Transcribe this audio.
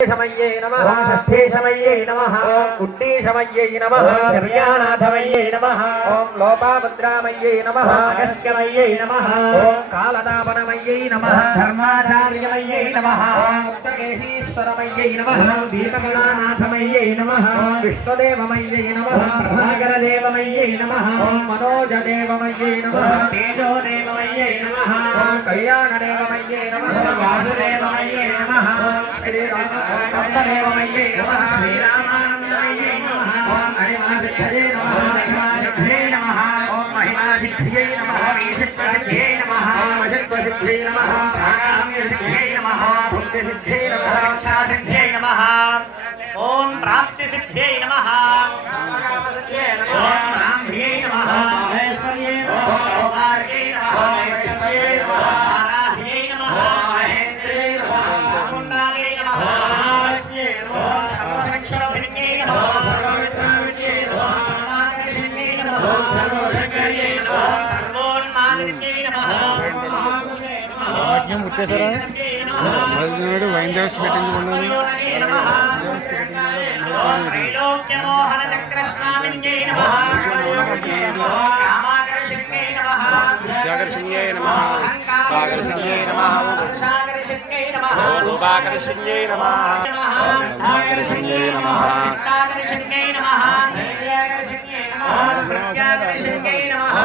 समये नमः ओम षष्ठी समये नमः ओम कुट्टी समये नमः ओम शर्यानाथमये नमः ओम लोपाभद्रामये नमः ओम अगस्त्यमये नमः ओम कालदापनमये नमः धर्माचार्यमये नमः ओम उत्तकेशीश्वरमये नमः ओम दीपकलानाथमये नमः ओम विष्णुदेवमये नमः ओम प्रभाकरदेवमये नमः ओम मनोजदेवमये नमः ओम तेजोदेवमये नमः ओम कल्याणदेवमये नमः ओम वासुदेवमये नमः ओम श्रीराम देवमये नमः श्रीरामानन्दमये नमः ओम हरिवासिद्धये नमः महिमासिद्धये नमः ओम महिमासिद्धये नमः वीसिद्धये नमः ओम अजत्वसिद्धये नमः प्राणाम्यसिद्धये नमः भुक्तिसिद्धये नमः इच्छासिद्धये नमः ओम प्राप्तिसिद्धये नमः ओम राम्ये नमः ऐश्वर्ये नमः ओम औदार्ये नमः ओम वैष्णवे नमः आराह्ये नमः महेन्द्रे नमः चामुण्डाये नमः रूपाकर्षण्यै नमः आकर्षण्यै नमः चित्ताकर्षण्यै नमः स्मृत्याकर्षण्यै नमः